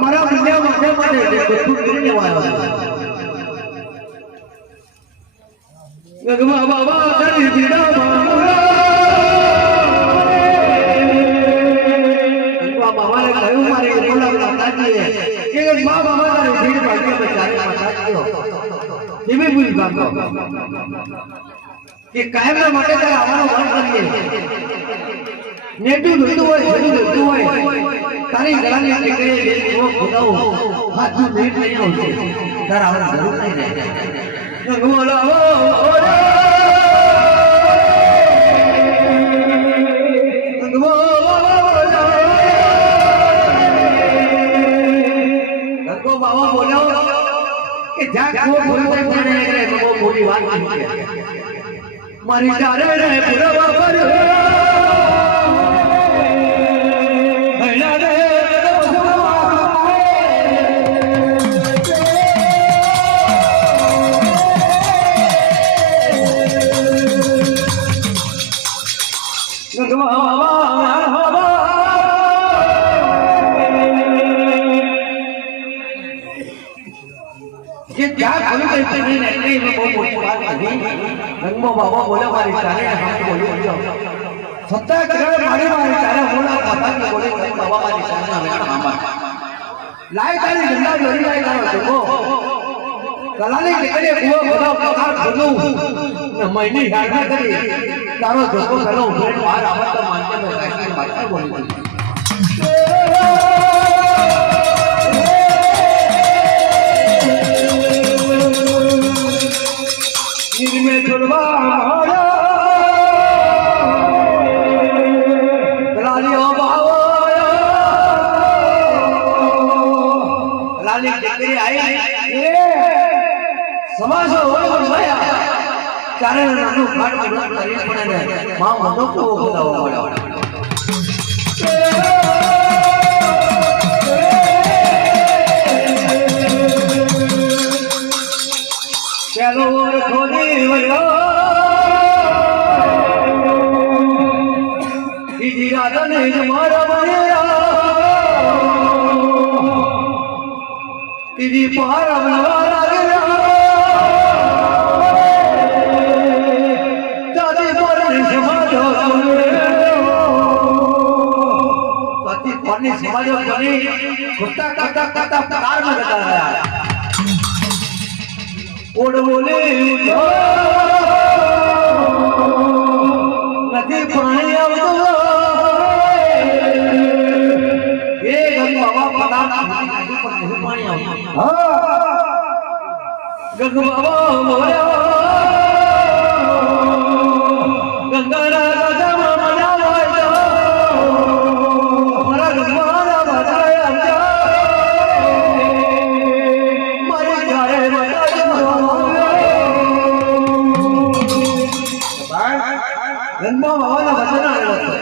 મારી બુઢિયા માટે માટે બધું જવાયો ગગમા બાબા ભૂલ બાબો કે કાયમના માટે તારે આવવાનો મન કરીએ, નેટું જોઈતું હોય બધું જોઈતું હોય, તારી ગળાની ટીકડી બે દીવો ખોદાવો હાથું ભીડ નહીં આવશે તારે આવવાની જરૂર નહીં રહે ગગમા બાબા બોલ્યો કે જ્યાં કો બોલ્યો ત્યાં એને તો બહુ મોટી વાત છે મારી જારે રે પુરવા પર હૈયા રે ગંગા જ્યાં કોઈ કઈ તમે ને એટલે એમાં બહુ મોટી વાત કરી રંગમો બાબા બોલા મારી ચારે ના ને મહિની તારો જોકો ઉભરે બહાર આવત માનતે નો માતા બોલી નિર્મે છોડવા મારા લાલીઓ બાવો લાલી દીકરી આઈ એ સમાસો ઓળો ભયા ચારે નાનું ફાટ કરી પડે માં મનો કો ખોદાવો પડે ચાલો ખોદી વયો બીજી રાત ને મારા મળ્યા બીજી પાર અમલવા લાગ્યા દાદી મારી સમાજો પતિ જતા રહ્યા. ઓડ બોલે ઉઠો નથી પાણી આવતો એ ગંગ બાબા પતા પર પાણી આવતું ગંગ રંગમાં વાવાના વચન આવ્યો હતો.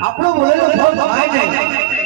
આપણો બોલેલો ફળ થાય નહીં